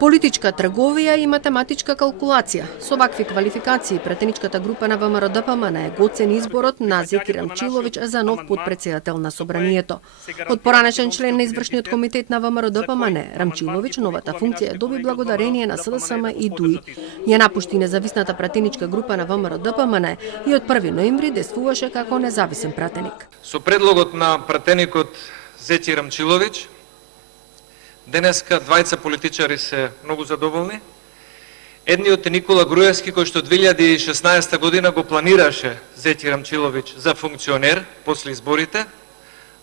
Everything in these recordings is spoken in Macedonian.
Политичка трговија и математичка калкулација. Со вакви квалификации пратеничката група на ВМРО-ДПМН е го оцени изборот на Зеки Рамчиловиќ за нов подпредседател на собранието. Од поранешен член на извршниот комитет на ВМРО-ДПМН, Рамчиловиќ новата функција доби благодарение на СДСМ и ДУИ. Ја напушти независната пратеничка група на ВМРО-ДПМН и од 1 ноември действуваше како независен пратеник. Со предлогот на пратеникот Зеки Рамчиловиќ, денеска двајца политичари се многу задоволни. Едниот е Никола Груевски, кој што 2016 година го планираше Зеки Рамчиловиќ за функционер после изборите,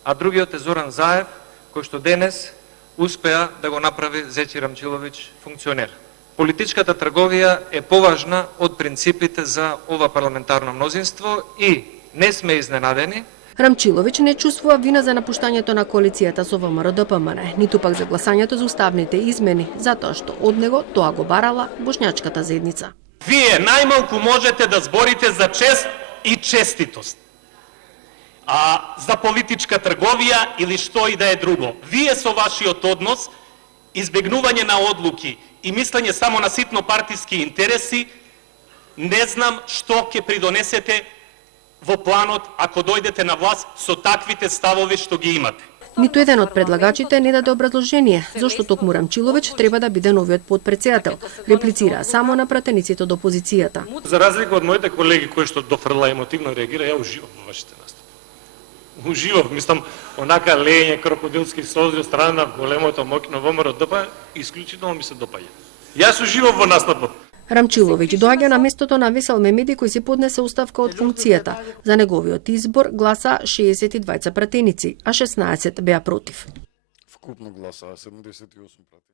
а другиот е Зоран Заев, кој што денес успеа да го направи Зеки Рамчиловиќ функционер. Политичката трговија е поважна од принципите за ова парламентарно мнозинство и не сме изненадени. Рамчиловиќ не чувствува вина за напуштањето на коалицијата со ВМРО-ДПМН, ниту пак за гласањето за уставните измени, затоа што од него тоа го барала Бошњачката заедница. Вие најмалку можете да зборите за чест и честитост. А за политичка трговија или што и да е друго. Вие со вашиот однос, избегнување на одлуки и мислење само на ситно партиски интереси, не знам што ќе придонесете во планот ако дојдете на власт со таквите ставови што ги имате. Ниту еден од предлагачите не даде образложение зошто токму Рамчиловиќ треба да биде новиот подпредседател. Реплицира само на пратениците од опозицијата. За разлика од моите колеги кои што дофрла емотивно реагира, ја уживам во вашите настапи. Уживав, мислам, онака лење крокодилски солзи од страна на големото моќно ВМРО-ДП исклучително ми се допаѓа. Јас уживав во настапот. Рамчиловиќ доаѓа на местото на Весел Мемеди кој си поднесе оставка од функцијата. За неговиот избор гласа 62 пратеници, а 16 беа против. Вкупно гласа 78 пратеници.